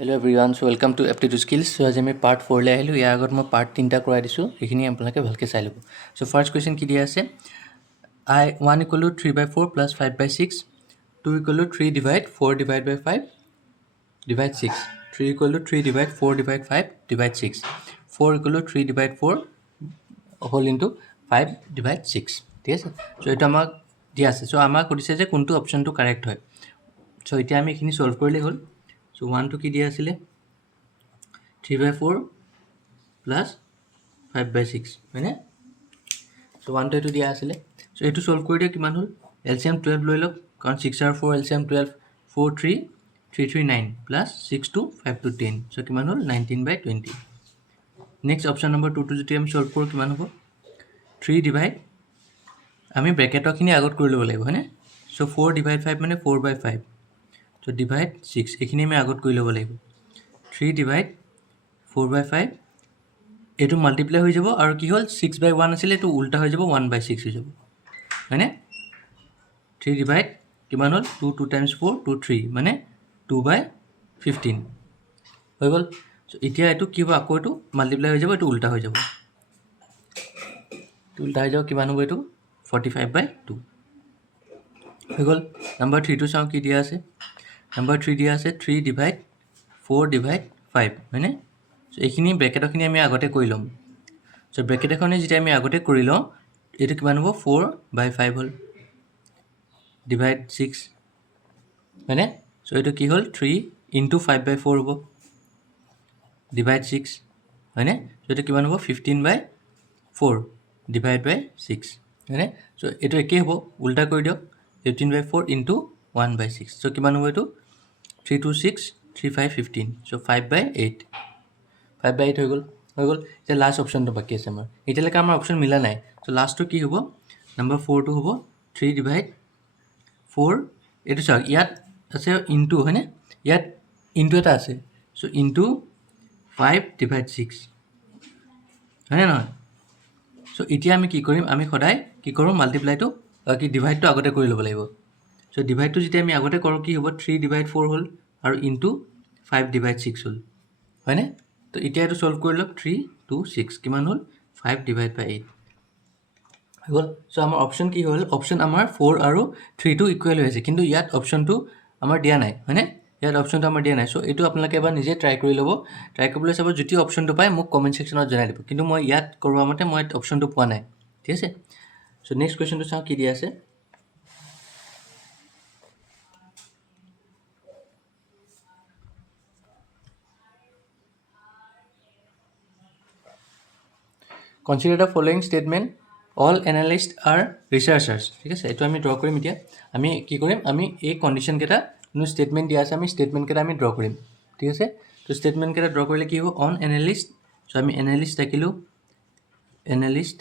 Hello everyone, so welcome to Aptitude skills. So আজি আমি part 4 লৈ আহিলো। ইয়াৰ আগত মই part 3টা কৰাই দিছো। এইখিনি আপোনালোকে ভালকে চাই ল'ব। So first question কি দিয়া আছে? 1 equal to 3/4 plus 5/6. 2 equal to 3 divide 4 divide by 5 divide 6. 3 equal to 3 divide 4 divide 5 divide 6. 4 equal to 3 divide 4 whole into 5 divide 6. ঠিক আছে? So এটা আমাক দিয়া আছে। So আমাক সুধিছে যে কোনটো অপচনটো কাৰেক্ট হয়। So এতিয়া আমি এইখিনি সলভ কৰিলে হ'ল। So 1 to কি দিয়া আছিলে 3/4 plus 5/6 হয়নে so 1 to এটো দিয়া আছিলে so এটো সলভ কৰি দিয়া কিমান হ'ল LCM 12 লৈ লওক কাৰণ 6 আৰু 4 LCM 12 4 3 3 3 9 plus 6 to 5 to 10 so কিমান হ'ল 19/20 next option number 2 to যদি আমি সলভ কৰো কিমান হ'ব 3 divide আমি ব্ৰেকেটৰখিনি আগত কৰি ল'ব লাগিব হয়নে so 4 divide 5 মানে 4/5 so divide 6 এখিনি আমি আগত কৰি ল'ব লাগিব 3 divide 4/5 এটো মাল্টিপ্লাই হৈ যাব আৰু কি হ'ল 6/1 আছিল এটো উল্টা হৈ যাব 1/6 হৈ যাব মানে 3 divide কিমান হ'ল 2 2 times 4 2 3 মানে 2/15 হৈ গ'ল সো এতিয়া এটো কি হ'ব আকৌ এটো মাল্টিপ্লাই হৈ যাব এটো উল্টা হৈ যাব এটো উল্টা হৈ যাব কিমান হ'ব এটো 45/2 হৈ গ'ল নাম্বাৰ 3 টো চাও কি দিয়া আছে নাম্বাৰ 3 দিয়া আছে 3 divide 4 divide 5 হয়নে সো এইখিনি ব্ৰেকেটৰখিনি আমি আগতে কৰি লম সো ব্ৰেকেট এখনে যেটা আমি আগতে কৰি লও এটো কিমান হ'ব 4/5 হ'ল divide 6 হয়নে সো এটো কি হ'ল 3 into 5/4 হ'ব divide 6 হয়নে সো এটো কিমান হ'ব 15/4 divide by 6 হয়নে সো এটো একে হ'ব উল্টা কৰি দিয়ক 15/4 into 1/6 সো কিমান হ'ব এটো 3 2 6 3 5 15 so 5/8 5/8 হৈ গ'ল যে লাস্ট অপশনটো বাকি আছে আমাৰ এতিয়ালৈকে আমাৰ অপশন মিলা নাই সো লাস্টটো কি হ'ব নাম্বাৰ 4 টো হ'ব 3 divide 4 এটো চাওক ইয়াত আছে ইনটু হয়নে ইয়াত ইনটু এটা আছে সো ইনটু 5 divide 6 হয়নে নহয় সো এতিয়া আমি কি কৰিম আমি সদায় কি কৰো মাল্টিপ্লাইটো কি ডিভাইডটো আগতে কৰি ল'ব লাগিব সো ডিভাইডটো যেতিয়া আমি আগতে কৰো কি হ'ব 3 divide 4 হ'ল আৰু ইনটু 5 divide 6 হ'ল হয়নে তো এতিয়া এটো সলভ কৰি লওক 3 2 6 কিমান হ'ল 5 divide by 8 হৈ গ'ল সো আমাৰ অপচন কি হ'ল অপচন আমাৰ 4 আৰু 3 টো ইকুৱেল হৈ আছে কিন্তু ইয়াত অপচনটো আমাৰ দিয়া নাই হয়নে ইয়াত অপচনটো আমাৰ দিয়া নাই সো এটো আপোনালোকে এবাৰ নিজে ট্ৰাই কৰি ল'ব ট্ৰাই কৰিবলৈ চাব যদি অপচনটো পায় মোক কমেন্ট সেকশনত জনাই দিব কিন্তু মই ইয়াত কৰোৱা মতে মই অপচনটো পোৱা নাই ঠিক আছে সো নেক্সট কোৱেশ্চনটো চাও কি দিয়া আছে Consider the following statement all analysts are researchers ঠিক আছে এটো আমি ড্ৰ কৰিম এতিয়া আমি কি কৰিম আমি এই কন্ডিশন কেটা নো স্টেটমেন্ট দিয়া আছে আমি স্টেটমেন্ট কেটা আমি ড্ৰ কৰিম ঠিক আছে তো স্টেটমেন্ট কেটা ড্ৰ কৰিলে কি হ'ব অন এনালিষ্ট সো আমি এনালিষ্ট থাকিলো এনালিষ্ট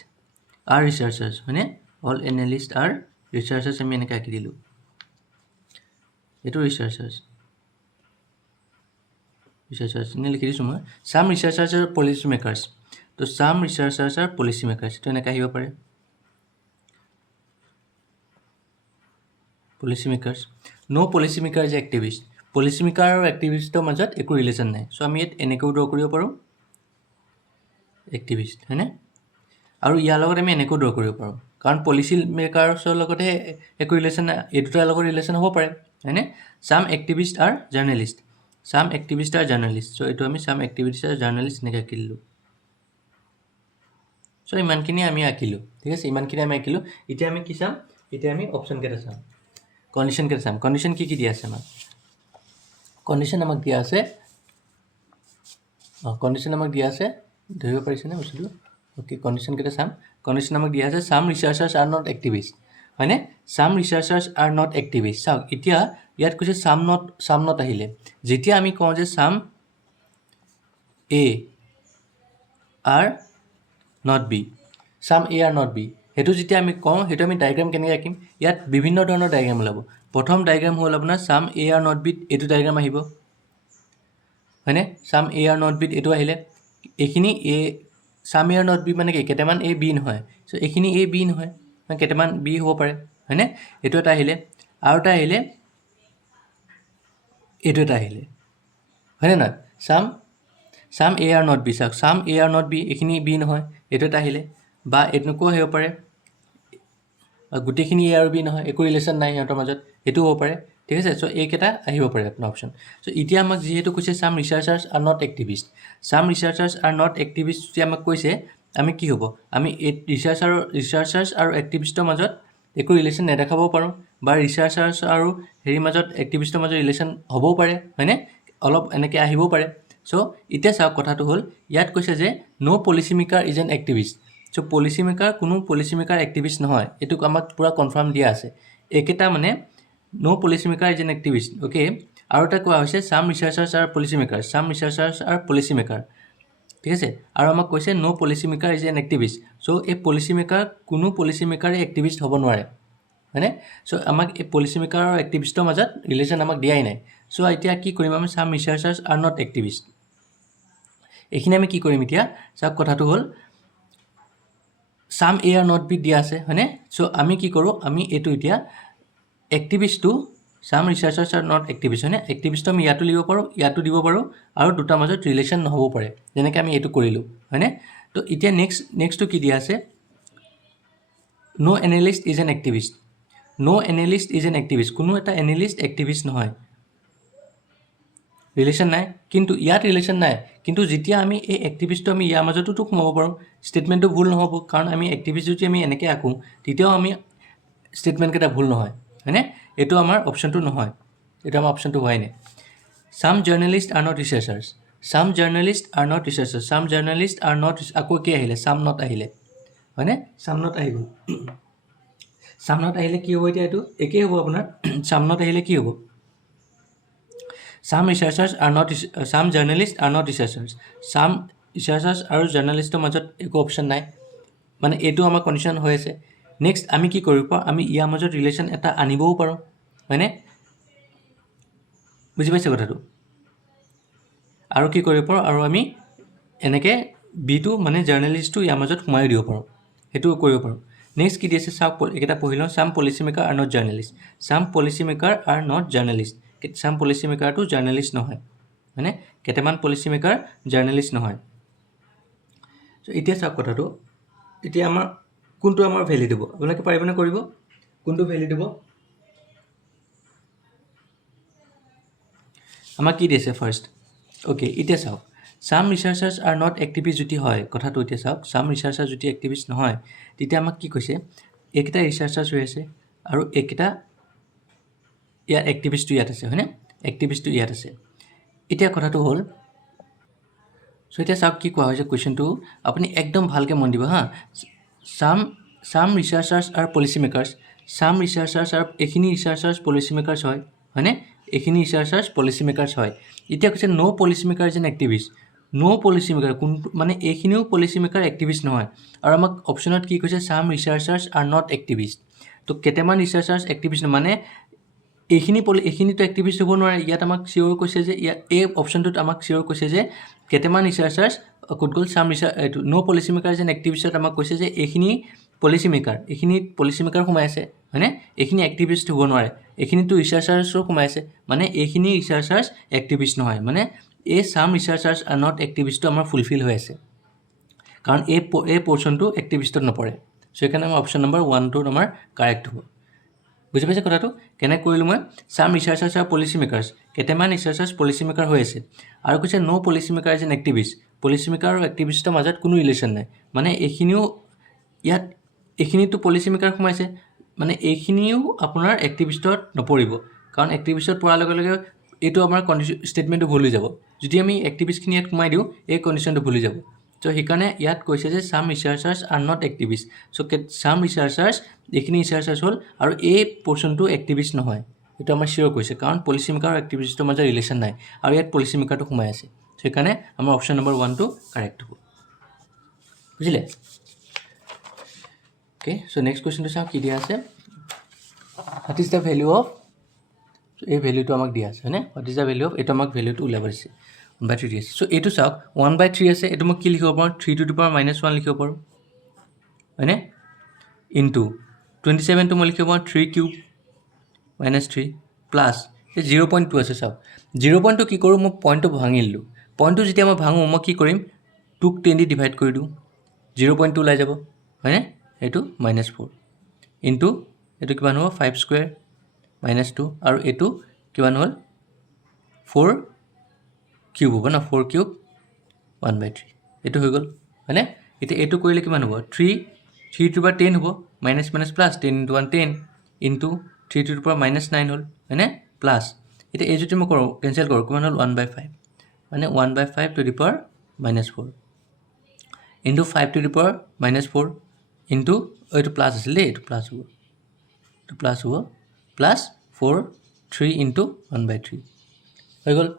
are researchers হয়নে all analysts are researchers আমি এনেকা আকি দিলো এটো researchers নে লিখি দিছো মই some researchers are policy makers তো some researchers are policy makers তো এনেকা আহিব পাৰে policy makers no policy maker is activist policy maker আৰু activistৰ মাজত একো ৰিলেচন নাই সো আমি এনেকৈ ড্ৰ কৰিব পাৰো activist হয়নে আৰু ইয়াৰ লগত আমি এনেকৈ ড্ৰ কৰিব পাৰো কাৰণ policy makersৰ লগতে একো ৰিলেচন এই দুটাৰ লগত ৰিলেচন হ'ব পাৰে হয়নে some activists are journalists some activists are journalists so এটো আমি some activists are journalists নেকা কিলো সো ইমানখিনি আমি আকিলো ঠিক আছে ইমানখিনি আমি আকিলো এতিয়া আমি কি চাম এতিয়া আমি অপচন কেটা চাম কন্ডিশন কেটা চাম কন্ডিশন কি দিয়া আছে আমাক কন্ডিশন আমাক দিয়া আছে কন্ডিশন আমাক দিয়া আছে ধৰিব পাৰিছে না বস্তুটো ওকে কন্ডিশন কেটা চাম কন্ডিশন আমাক দিয়া আছে some researchers are not activists হয়নে some researchers are not activists চাওক এতিয়া ইয়াত কৈছে some not আহিলে যেতিয়া আমি কওঁ যে some a are not b some a are not b হেতু যেতিয়া আমি কওঁ হেতু আমি ডায়াগ্ৰাম কেনেকৈ আঁকিম ইয়াত বিভিন্ন ধৰণৰ ডায়াগ্ৰাম ওলাব প্ৰথম ডায়াগ্ৰাম হ'ল আপোনাৰ some a are not b এটো ডায়াগ্ৰাম আহিব হয়নে some a are not b এটো আহিলে এখিনি a some a are not b মানে কি কেটামান a b নহয় সো এখিনি a b নহয় মানে কেটামান b হ'ব পাৰে হয়নে এটো এটা আহিলে আৰু এটা আহিলে এটো এটা আহিলে হয়নে নহয়? চাম এ আৰ নট বি, চাওক চাম এ আৰ নট বি, এইখিনি বি নহয়, এইটো এটা আহিলে, বা এনেকুৱাও আহিব পাৰে গোটেইখিনি এ আৰু বি নহয়, একো ৰিলেশ্যন নাই সিহঁতৰ মাজত, সেইটো হ'ব পাৰে, ঠিক আছে। চ' এইকেইটা আহিব পাৰে আপোনাৰ অপশ্যন। চ' এতিয়া আমাক যিহেতু কৈছে চাম ৰিচাৰ্চাৰ্ছ আৰ নট এক্টিভিষ্ট, চাম ৰিচাৰ্চাৰ্ছ আৰ নট এক্টিভিষ্ট যদি আমাক কৈছে, আমি কি হ'ব, আমি এই ৰিচাৰ্চাৰ্ছ আৰু এক্টিভিষ্টৰ মাজত একো ৰিলেশ্যন নেদেখাবও পাৰোঁ, বা ৰিচাৰ্চাৰ্ছ আৰু হেৰিৰ মাজত এক্টিভিষ্টৰ মাজত ৰিলেশ্যন হ'বও পাৰে, হয়নে? অলপ এনেকৈ আহিবও পাৰে। চ' এতিয়া চাওক কথাটো হ'ল, ইয়াত কৈছে যে no' policy maker is an activist. So' policy maker কোনো পলিচি মেকাৰ এক্টিভিষ্ট নহয়, এইটোক আমাক পূৰা কনফাৰ্ম দিয়া আছে। এইকেইটা মানে no' policy maker is an activist, okay. আৰু এটা কোৱা হৈছে চাম ৰিচাৰ্চাৰ্ছ আৰু পলিচি মেকাৰ, চাম ৰিচাৰ্চাৰ্ছ আৰু পলিচি মেকাৰ, ঠিক আছে। আৰু আমাক কৈছে no' policy maker is an activist. So' এই পলিচি মেকাৰ কোনো পলিচি মেকাৰে এক্টিভিষ্ট হ'ব নোৱাৰে, হয়নে? চ' আমাক এই পলিচি মেকাৰ আৰু এক্টিভিষ্টৰ মাজত ৰিলেশ্যন আমাক দিয়াই নাই। চ' এতিয়া কি কৰিম আমি, চাম ৰিচাৰ্চাৰ্ছ আৰ নট এক্টিভিষ্ট, এইখিনি আমি কি কৰিম এতিয়া, চাওক কথাটো হ'ল চাম এ আৰ নট বি দিয়া আছে, হয়নে? চ' আমি কি কৰোঁ, আমি এইটো এতিয়া এক্টিভিষ্টটো চাম ৰিচাৰ্চাৰ্ছ আৰ নট এক্টিভিষ্ট, হয়নে? এক্টিভিষ্টটো আমি ইয়াতো দিব পাৰোঁ, ইয়াতো দিব পাৰোঁ, আৰু দুটাৰ মাজত ৰিলেশ্যন নহ'ব পাৰে, যেনেকৈ আমি এইটো কৰিলোঁ, হয়নে? তো এতিয়া নেক্সটটো কি দিয়া আছে, no' analyst is an activist, no' analyst is an activist, কোনো এটা এনালিষ্ট এক্টিভিষ্ট নহয়, ৰিলেশ্যন নাই। কিন্তু ইয়াত ৰিলেশ্যন নাই, কিন্তু যেতিয়া আমি এই এক্টিভিষ্টটো আমি ইয়াৰ মাজতোতো সোমাব পাৰোঁ, ষ্টেটমেণ্টটো ভুল নহ'ব, কাৰণ আমি এক্টিভিষ্ট যদি আমি এনেকৈ আঁকো, তেতিয়াও আমি ষ্টেটমেণ্টকেইটা ভুল নহয়, হয়নে? এইটো আমাৰ অপশ্যনটো নহয়, এইটো আমাৰ অপশ্যনটো হোৱাই নাই। চাম জাৰ্নেলিষ্ট আৰ নট ৰিচাৰ্চাৰ্ছ, চাম জাৰ্নেলিষ্ট আৰ নট ৰিচাৰ্চাৰ্ছ, চাম জাৰ্নেলিষ্ট আৰ নট, আকৌ কি আহিলে, চাম নট আহিলে, হয়নে? চাম নট আহি গ'ল। চাম নট আহিলে কি হ'ব, এতিয়া এইটো একেই হ'ব আপোনাৰ। চাম নট আহিলে কি হ'ব, চাম ৰিচাৰ্চাৰ্ছ আৰ নট, চাম জাৰ্নেলিষ্ট আৰ নট ৰিচাৰ্চাৰ্ছ, চাম ৰিচাৰ্চাৰ্ছ আৰু জাৰ্নেলিষ্টৰ মাজত একো অপশ্যন নাই, মানে এইটো আমাৰ কণ্ডিশ্যন হৈ আছে। নেক্সট আমি কি কৰিব পাৰোঁ, আমি ইয়াৰ মাজত ৰিলেশ্যন এটা আনিবও পাৰোঁ, হয়নে? বুজি পাইছে কথাটো? আৰু কি কৰিব পাৰোঁ, আৰু আমি এনেকৈ বিটো মানে জাৰ্নেলিষ্টটো ইয়াৰ মাজত সোমাই দিব পাৰোঁ, সেইটো কৰিব পাৰোঁ। নেক্সট কি দিছে চাওক, এইকেইটা পঢ়ি লওঁ। Some policy maker are not journalist, some policy maker are not journalist, some policy মেকাৰটো জাৰ্নেলিষ্ট নহয়, মানে কেইটামান পলিচি মেকাৰ জাৰ্নেলিষ্ট নহয়। চ' এতিয়া চাওক কথাটো, এতিয়া আমাৰ কোনটো আমাৰ ভেলিড হ'ব, আপোনালোকে পাৰিবনে কৰিব, কোনটো ভেলিড হ'ব? আমাক কি দিছে ফাৰ্ষ্ট, অ'কে। এতিয়া চাওক, চাম ৰিচাৰ্চাৰ্ছ আৰ নট এক্টিভিষ্ট যদি হয়, কথাটো এতিয়া চাওক, চাম ৰিচাৰ্চাৰ যদি এক্টিভিষ্ট নহয়, তেতিয়া আমাক কি কৈছে, এইকেইটা ৰিচাৰ্চাৰ্ছ হৈ আছে, আৰু এইকেইটা ইয়াত এক্টিভিষ্টটো ইয়াত আছে, হয়নে? এক্টিভিষ্টটো ইয়াত আছে। এতিয়া কথাটো হ'ল, চ' এতিয়া চাওক কি কোৱা হৈছে কুৱেশ্যনটো, আপুনি একদম ভালকৈ মন দিব হা। চাম ৰিচাৰ্চাৰ্ছ আৰু পলিচি মেকাৰ্ছ, চাম ৰিচাৰ্চাৰ্ছ আৰু এইখিনি ৰিচাৰ্চাৰ্ছ পলিচি মেকাৰ্ছ হয়, হয়নে? এইখিনি ৰিচাৰ্চাৰ্ছ পলিচি মেকাৰ্ছ হয়। এতিয়া কৈছে no' policy maker is an activist, no' policy maker, কোনটো মানে এইখিনিও পলিচি মেকাৰ এক্টিভিষ্ট নহয়। আৰু আমাক অপশ্যনত কি কৈছে, চাম ৰিচাৰ্চাৰ্ছ আৰ নট এক্টিভিষ্ট, তো কেইটামান ৰিচাৰ্চাৰ্ছ এক্টিভিষ্ট মানে এইখিনিতো এক্টিভিষ্ট হ'ব নোৱাৰে। ইয়াত আমাক চিয়'ৰ কৈছে যে, এই অপশ্যনটোত আমাক চিয়'ৰ কৈছে যে কেইটামান ৰিচাৰ্চাৰ্ছ ক'ত গ'ল, চাম এইটো ন' পলিচি মেকাৰ যেন এক্টিভিষ্টত আমাক কৈছে যে এইখিনি পলিচি মেকাৰ সোমাই আছে, হয়নে? এইখিনি এক্টিভিষ্ট হ'ব নোৱাৰে, এইখিনিতো ৰিচাৰ্চাৰ্ছো সোমাই আছে, মানে এইখিনি ৰিচাৰ্চাৰ্ছ এক্টিভিষ্ট নহয়, মানে এই চাম ৰিচাৰ্চাৰ্ছ আৰ নট এক্টিভিষ্টটো আমাৰ ফুলফিল হৈ আছে, কাৰণ এই পৰ্শ্যনটো এক্টিভিষ্টত নপৰে। চ' সেইকাৰণে আমাৰ অপশ্যন নম্বৰ 1টো আমাৰ কাৰেক্ট হ'ব। বুজি পাইছে কথাটো? কেনেকৈ কৰিলোঁ মই, চাম ৰিচাৰ্চাৰ্ছ আৰু পলিচি মেকাৰ্ছ, কেইটামান ৰিচাৰ্চাৰ্ছ পলিচি মেকাৰ হৈ আছে, আৰু কৈছে no' policy maker is an activist, policy maker আৰু এক্টিভিষ্টৰ মাজত কোনো ৰিলেশ্যন নাই, মানে এইখিনিও ইয়াত এইখিনিতো পলিচি মেকাৰ সোমাইছে, মানে এইখিনিও আপোনাৰ এক্টিভিষ্টত নপৰিব, কাৰণ এক্টিভিষ্টত পৰাৰ লগে লগে এইটো আমাৰ ষ্টেটমেণ্টটো ভুল হৈ যাব। যদি আমি এক্টিভিষ্টখিনি ইয়াত সোমাই দিওঁ, এই কণ্ডিশ্যনটো ভুলি যাব। চ' সেইকাৰণে ইয়াত কৈছে যে চাম ৰিচাৰ্চাৰ্ছ আৰ নট এক্টিভিষ্ট, চ' চাম ৰিচাৰ্চাৰ্ছ, এইখিনি ৰিচাৰ্চাৰ্ছ হ'ল, আৰু এই পৰ্শ্যনটো এক্টিভিষ্ট নহয়, এইটো আমাৰ চিয়'ৰ কৈছে, কাৰণ পলিচি মেকাৰ আৰু এক্টিভিষ্টৰ মাজত ৰিলেশ্যন নাই, আৰু ইয়াত পলিচি মেকাৰটো সোমাই আছে। সেইকাৰণে আমাৰ অপশ্যন নম্বৰ 1টো কাৰেক্ট হ'ব। বুজিলে? অ'কে, চ' নেক্সট কুৱেশ্যনটো চাওঁ কি দিয়া আছে, what is the value of, এই ভেল্যুটো আমাক দিয়া আছে, হয়নে? What is the value of, এইটো আমাক ভেল্যুটো উলিয়াব দিছে, 1/3 দি আছে। চ' এইটো চাওক 1/3 আছে, এইটো মই কি লিখিব পাৰোঁ, 3 to the power -1 লিখিব পাৰোঁ, হয়নে? ইনটু 27টো মই লিখিব পাৰোঁ 3³ - 3 প্লাছ 0.2 আছে চাওক 0.2 কি কৰোঁ মই পইণ্টটো ভাঙি দিলোঁ পইণ্টটো যেতিয়া মই ভাঙোঁ মই কি কৰিম 2ক 10 দি ডিভাইড কৰি দিওঁ 0.2 ওলাই যাব হয়নে এইটো -4 ইনটু এইটো কিমান হ'ব 5 স্কুৱেৰ -2 আৰু এইটো কিমান হ'ল 4 কিউব হ'ব না 4 কিউব 1/3 এইটো হৈ গ'ল হয়নে এতিয়া এইটো কৰিলে কিমান হ'ব 3 to the power 10 হ'ব minus minus plus 10 into 1 10 into 3 to the power -9 হ'ল হয়নে প্লাছ এতিয়া এই যদি মই কৰোঁ কেঞ্চেল কৰোঁ কিমান হ'ল 1/5 মানে 1/5 to the power -4 into 5 to the power -4 into এইটো প্লাছ আছিল দেই এইটো প্লাছ হ'ব এইটো প্লাছ হ'ব প্লাছ 4 3 ইনটু 1/3 হৈ গ'ল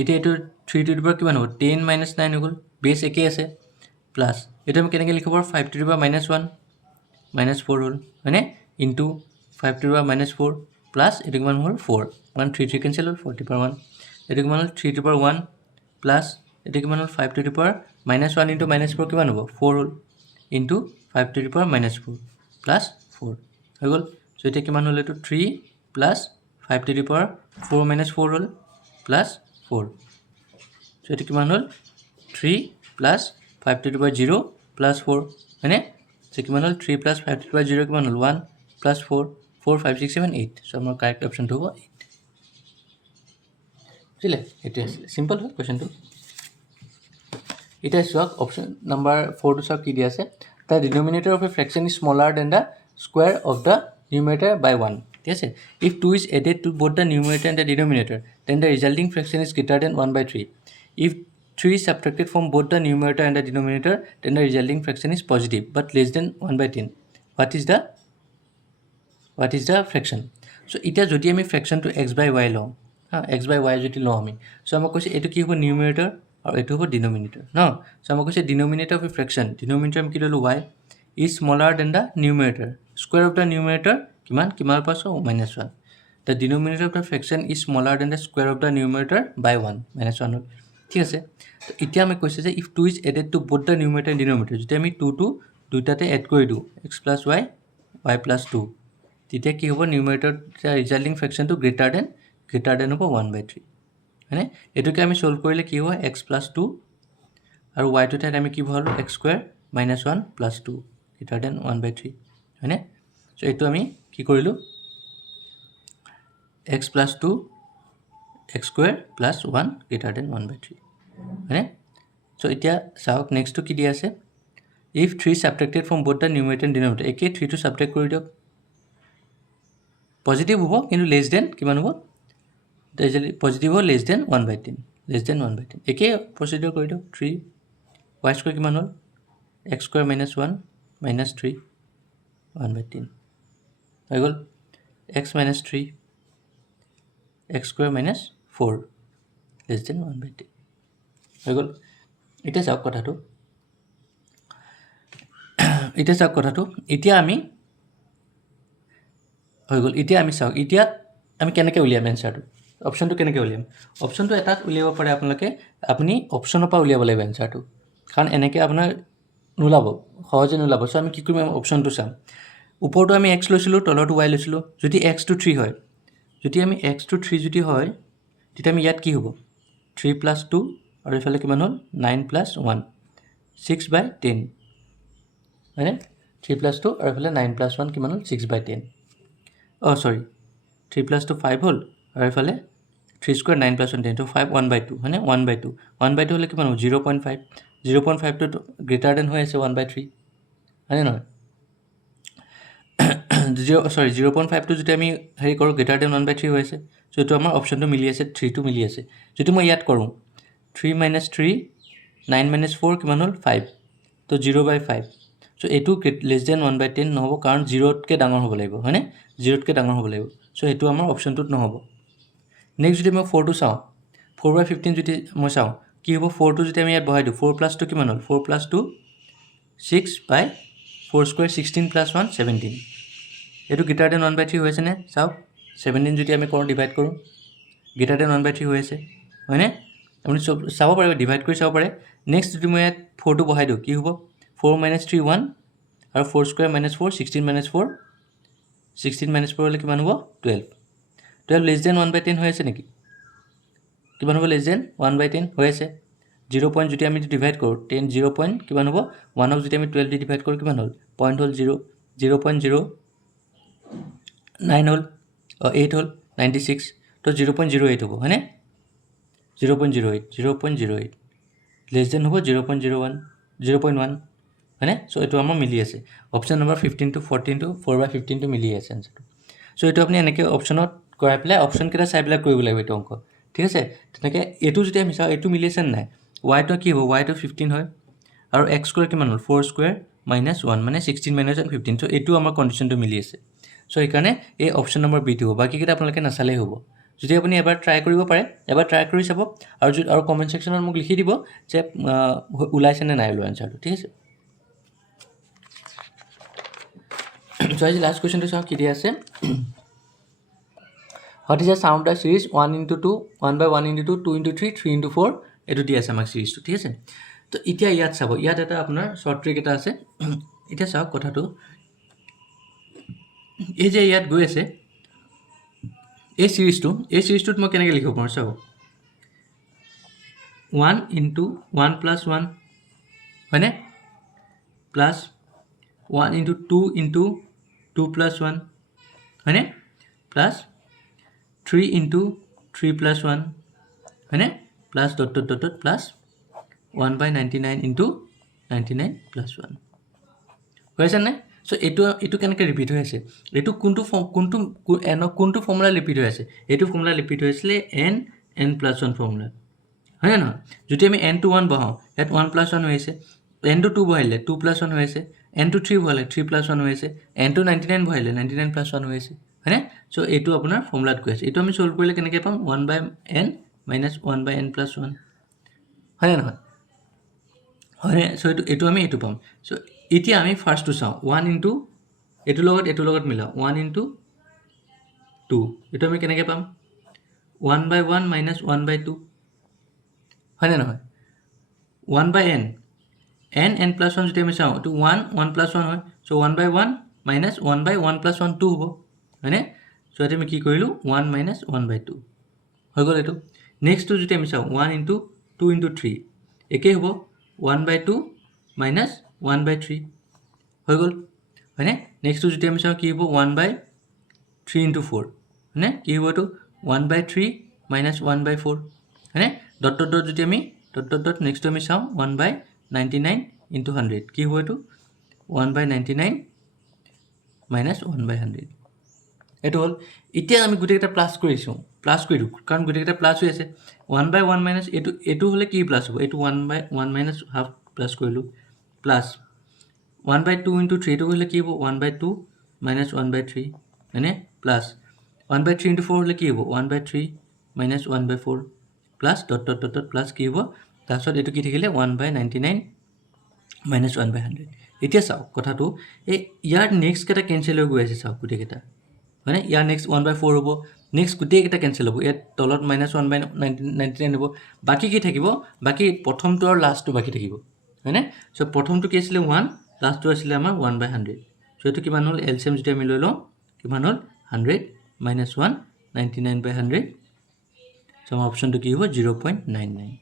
এতিয়া এইটো 3 to the power কিমান হ'ব 10 - 9 হৈ গ'ল বেছ একেই আছে প্লাছ এইটো আমি কেনেকৈ লিখিব পাৰোঁ 5 to the power -1 -4 হ'ল হয়নে into 5 to the power -4 plus এইটো কিমান হ'ল 4 1 3 3 কেঞ্চেল হ'ল 4 to the power 1 এইটো কিমান হ'ল 3 to the power 1 প্লাছ এইটো কিমান হ'ল 5 to the power -1 ইনটু -4 কিমান হ'ব 4 হ'ল into 5 to the power -4 plus 4 হৈ গ'ল চ' এতিয়া কিমান হ'ল এইটো 3 প্লাছ 5 to the power 4 - 4 হ'ল প্লাছ 4 চ' এইটো কিমান হ'ল 3 plus 5 to the power 0 plus 4 হয়নে চ' কিমান হ'ল 3 প্লাছ 5 to the power 0 কিমান হ'ল 1 প্লাছ 4 4 5 6 7 8 চ' আমাৰ কাৰেক্ট অপশ্যনটো হ'ব 8 বুজিলে এইটোৱে আছিলে চিম্পল হয় কুৱেশ্যনটো এতিয়া চাওক অপশ্যন নাম্বাৰ 4টো চাওক কি দিয়া আছে the denominator of a fraction is smaller than the square of the numerator by 1 ঠিক আছে if 2 is added to both the numerator and the denominator then the resulting fraction is greater than 1/3 if 3 is subtracted from both the numerator and the denominator then the resulting fraction is positive but less than 1/10 what is the fraction so এতিয়া যদি আমি ফ্ৰেকশ্যনটো x/y লওঁ x/y যদি লওঁ আমি চ' আমাক কৈছে এইটো কি হ'ব নিউমাৰেটৰ আৰু এইটো হ'ব ডিনমিনেটৰ ন চ' আমাক কৈছে denominator of a fraction denominator আমি কি ল'লোঁ y is smaller than the numerator square of the numerator কিমান পাইছোঁ -1 the denominator of the fraction is smaller than the square of the numerator by 1 -1 হ'ল ঠিক আছে তো এতিয়া আমি কৈছে যে if 2 is added to both the numerator and denominator যদি আমি 2টো দুইটাতে এড কৰি দিওঁ x + y y + 2 তেতিয়া কি হ'ব নিউমাৰেটৰ ৰিজাল্টিং ফ্ৰেকশ্যনটো গ্ৰেটাৰ দেন হ'ব 1/3 হয়নে এইটোকে আমি ছল্ভ কৰিলে কি হ'ব x + 2 আৰু y টো ঠাইত আমি কি ভৰালোঁ x² - 1 + 2 গ্ৰেটাৰ দেন 1/3 হয়নে চ' এইটো আমি কি কৰিলোঁ x + 2 x² + 1 গ্ৰেটাৰ দেন 1/3 হয়নে চ' এতিয়া চাওক নেক্সটটো কি দিয়া আছে if 3 subtracted from both the numerator and denominator একেই 3টো ছাবট্ৰেক্ট কৰি দিয়ক পজিটিভ হ'ব কিন্তু লেছ দেন কিমান হ'ব পজিটিভ হ'ব লেছ দেন 1/10 একেই প্ৰচিডিউৰ কৰি দিয়ক 3 y² কিমান হ'ল x² - 1 - 3 1/10 হৈ গ'ল x - 3 x² - 4 লেছ দেন 1/10 হৈ গ'ল এতিয়া চাওক কথাটো এতিয়া আমি হৈ গ'ল এতিয়া আমি চাওক এতিয়া আমি কেনেকৈ উলিয়াম এনচাৰটো অপশ্যনটো কেনেকৈ উলিয়াম অপশ্যনটো এটাত উলিয়াব পাৰে আপোনালোকে আপুনি অপশ্যনৰ পৰা উলিয়াব লাগিব এনচাৰটো কাৰণ এনেকৈ আপোনাৰ নোলাব সহজে নোলাব চ' আমি কি কৰিম অপশ্যনটো চাম ওপৰটো আমি x লৈছিলোঁ তলৰটো y লৈছিলোঁ যদি x to 3 হয় যদি আমি x to 3 যদি হয় তেতিয়া আমি ইয়াত কি হ'ব 3 + 2 আৰু এইফালে কিমান হ'ল 9 + 1 6/10 হয়নে 3 + 2 আৰু এইফালে 9 + 1 কিমান হ'ল 6/10 চৰি 3 + 2 5 হ'ল আৰু এইফালে 3² 9 + 1 10 তো 5 1/2 হয়নে 1/2 হ'লে কিমান হ'ব 0.5টো গ্ৰেটাৰ দেন হৈ আছে 1/3 হয়নে নহয় 0.5টো যদি আমি হেৰি কৰোঁ গ্ৰেটাৰ দেন 1/3 হৈ আছে চ' এইটো আমাৰ অপশ্যনটো মিলি আছে 3টো মিলি আছে যদি মই ইয়াত কৰোঁ 3 - 3 9 - 4 কিমান হ'ল 5 তো 0/5 চ' এইটো লেছ দেন 1/10 নহ'ব কাৰণ 0তকৈ ডাঙৰ হ'ব লাগিব হয়নে 0তকৈ ডাঙৰ হ'ব লাগিব চ' সেইটো আমাৰ অপশ্যনটোত নহ'ব নেক্সট যদি মই 4টো চাওঁ 4/15 যদি মই চাওঁ কি হ'ব 4টো যদি আমি ইয়াত বহাই দিওঁ 4 + 2 কিমান হ'ল 4 + 2 6/4² 16 + 1 17 এইটো গ্ৰেটাৰ দেন 1/3 হৈ আছেনে চাওক 17 যদি আমি কৰোঁ ডিভাইড কৰোঁ গ্ৰেটাৰ দেন 1/3 হৈ আছে হয়নে আপুনি চব চাব পাৰিব ডিভাইড কৰি চাব পাৰে নেক্সট যদি মই ইয়াত 4টো বহাই দিওঁ কি হ'ব 4 - 3 1 আৰু 4² - 4 16 - 4 16 - 4 হ'লে কিমান হ'ব 12 12 লেছ দেন 1/10 হৈ আছে নেকি? কিমান হ'ব লেছ দেন 1/10 হৈ আছে। 0 পইণ্ট যদি আমি ডিভাইড কৰোঁ 10 0 পইণ্ট কিমান হ'ব 1ক যদি আমি 12 দি ডিভাইড কৰোঁ কিমান হ'ল পইণ্ট হ'ল 0.09 হ'ল 8 হ'ল 96 তো 0.08 হ'ব হয়নে 0.08 লেছ দেন হ'ব 0.1 হয়নে চ' এইটো আমাৰ মিলি আছে অপশ্যন নম্বৰ 15 to 14 to 4/15 টো মিলি আছে এনচাৰটো চ' এইটো আপুনি এনেকৈ অপশ্যনত কৰাই পেলাই অপশ্যনকেইটা চাই পেলাই কৰিব লাগিব এইটো অংক ঠিক আছে তেনেকৈ এইটো যদি আমি চাওঁ এইটো মিলি আছে নাই ৱাইটো কি হ'ব ৱাইটো 15 হয় আৰু এক্স স্কুৱেৰ কিমান হ'ল 4 স্কুৱেৰ -1 মানে 16 - 15 চ' এইটো আমাৰ কণ্ডিশ্যনটো মিলি আছে চ' সেইকাৰণে এই অপশ্যন নম্বৰ বিটো হ'ব বাকীকেইটা আপোনালোকে নাচালেই হ'ব যদি আপুনি এবাৰ ট্ৰাই কৰিব পাৰে এবাৰ ট্ৰাই কৰি চাব আৰু কমেণ্ট ছেকশ্যনত মোক লিখি দিব যে ওলাইছে নে নাই ওলোৱা এনচাৰটো ঠিক আছে চ' আজি লাষ্ট কুৱেশ্যনটো চাওঁ কি দিয়া আছে হোৱাট ইজ দ্য চাম অফ দ্য ছিৰিজ 1/2 1/1/2 2/3 3/4 এইটো দিয়া আছে আমাক ছিৰিজটো ঠিক আছে তো এতিয়া ইয়াত চাব ইয়াত এটা আপোনাৰ শ্বৰ্ট ট্ৰিক এটা আছে এতিয়া চাওক কথাটো এই যে ইয়াত গৈ আছে এই ছিৰিজটোত মই কেনেকৈ লিখিব পাৰোঁ চাব 1 × 1 + 1 হয়নে প্লাছ 1 × 2 × 2 + 1 হয়নে প্লাছ 3 × 3 + 1 হয়নে প্লাছ ডট প্লাছ 1/99 × 99 + 1 হৈ আছে নাই চ' এইটো কেনেকৈ ৰিপিট হৈ আছে এইটো কোনটো ফৰ্মুলা ৰিপিট হৈ আছে এইটো ফৰ্মুলা ৰিপিট হৈ আছিলে n+1 ফৰ্মুলা হয়নে নহয় যদি আমি n to 1 বহাওঁ ইয়াত 1 + 1 হৈ আছে n to 2 বহাইলে 2 + 1 হৈ আছে n to 3 বহালে 3 + 1 হৈ আছে n to 99 বহাইলে 99 + 1 হৈ আছে হয়নে চ' এইটো আপোনাৰ ফৰ্মুলাত গৈ আছে এইটো আমি ছল্ভ কৰিলে কেনেকৈ পাম 1/n - 1/n + 1 হয়নে নহয় হয়নে চ' এইটো আমি এইটো পাম চ' এতিয়া আমি ফাৰ্ষ্টটো চাওঁ 1 × এইটোৰ লগত মিলাওঁ 1 × 2 এইটো আমি কেনেকৈ পাম 1/1 - 1/2 হয়নে নহয় 1/n n + 1 যদি আমি চাওঁ এইটো 1 + 1 হয় চ' 1/1 - 1/1 + 1 2 হ'ব হয়নে চ' এতিয়া আমি কি কৰিলোঁ 1 - 1/2 হৈ গ'ল এইটো নেক্সটটো যদি আমি চাওঁ 1 × 2 × 3 একেই হ'ব 1/2 - 1/3 হৈ গ'ল হয়নে নেক্সটটো যদি আমি চাওঁ কি হ'ব 1/3 × 4 হয়নে কি হ'ব এইটো 1/3 - 1/4 হয়নে ডট যদি আমি ডট নেক্সটটো আমি চাওঁ 1/99 × 100 কি হ'ব এইটো 1/99 - 1/100 এইটো হ'ল এতিয়া আমি গোটেইকেইটা প্লাছ কৰি দিওঁ কাৰণ গোটেইকেইটা প্লাছ হৈ আছে 1/1 - এইটো হ'লে কি প্লাছ হ'ব এইটো 1/1 - ½ প্লাছ কৰিলোঁ প্লাছ 1/2 × 3 এইটো হ'লে কি হ'ব 1/2 - 1/3 হয়নে প্লাছ 1/3 × 4 হ'লে কি হ'ব 1/3 - 1/4 প্লাছ ডট প্লাছ কি হ'ব তাৰপিছত এইটো কি থাকিলে 1/99 - 1/100 এতিয়া চাওক কথাটো এই ইয়াৰ নেক্সটকেইটা কেঞ্চেল হৈ গৈ আছে চাওক গোটেইকেইটা হয়নে ইয়াৰ নেক্সট 1/4 হ'ব নেক্সট গোটেইকেইটা কেঞ্চেল হ'ব ইয়াত তলত -1/99 হ'ব বাকী কি থাকিব বাকী প্ৰথমটো আৰু লাষ্টটো বাকী থাকিব হয়নে চ' প্ৰথমটো কি আছিলে 1 লাষ্টটো আছিলে আমাৰ 1/100 চ' এইটো কিমান হ'ল এলচিএম যদি আমি লৈ লওঁ কিমান হ'ল 100 - 1 99/100 চ' আমাৰ অপশ্যনটো কি হ'ব 0.99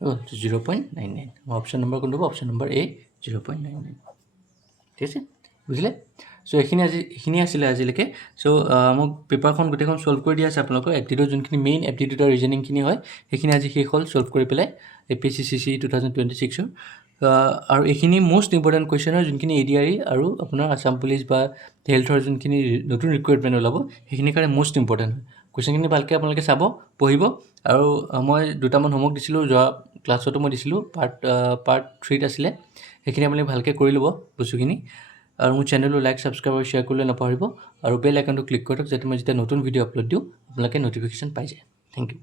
0.99 অপশ্যন নম্বৰ কোনটো হ'ব অপশ্যন নম্বৰ A 0.99 ঠিক আছে বুজিলে চ' এইখিনি আছিলে আজিলৈকে চ' মোক পেপাৰখন গোটেইখন ছল্ভ কৰি দিয়া আছে আপোনালোকৰ এপ্টিটিউড যোনখিনি মেইন এপ্টিটিউডৰ ৰিজনিংখিনি হয় সেইখিনি আজি শেষ হ'ল ছল্ভ কৰি পেলাই APSC CCE 2026 আৰু এইখিনি মষ্ট ইম্পৰ্টেণ্ট কুৱেশ্যন হয় যোনখিনি ADRE আৰু আপোনাৰ আছাম পুলিচ বা হেল্থৰ যোনখিনি নতুন ৰিকুৱাৰমেণ্ট ওলাব সেইখিনিৰ কাৰণে মষ্ট ইম্পৰ্টেণ্ট হয় কুৱেশ্যনখিনি ভালকৈ আপোনালোকে চাব পঢ়িব আৰু মই দুটামান হোমৱৰ্ক দিছিলোঁ যোৱা ক্লাছতো মই দিছিলোঁ পাৰ্ট 3ত আছিলে সেইখিনি আপোনালোকে ভালকৈ কৰি ল'ব বস্তুখিনি আৰু মোৰ চেনেলটো লাইক ছাবস্ক্ৰাইব আৰু শ্বেয়াৰ কৰিবলৈ নাপাহৰিব আৰু বেল আইকনটো ক্লিক কৰি থওক যাতে মই যেতিয়া নতুন ভিডিঅ' আপলোড দিওঁ আপোনালোকে ন'টিফিকেশ্যন পাই যায় থেংক ইউ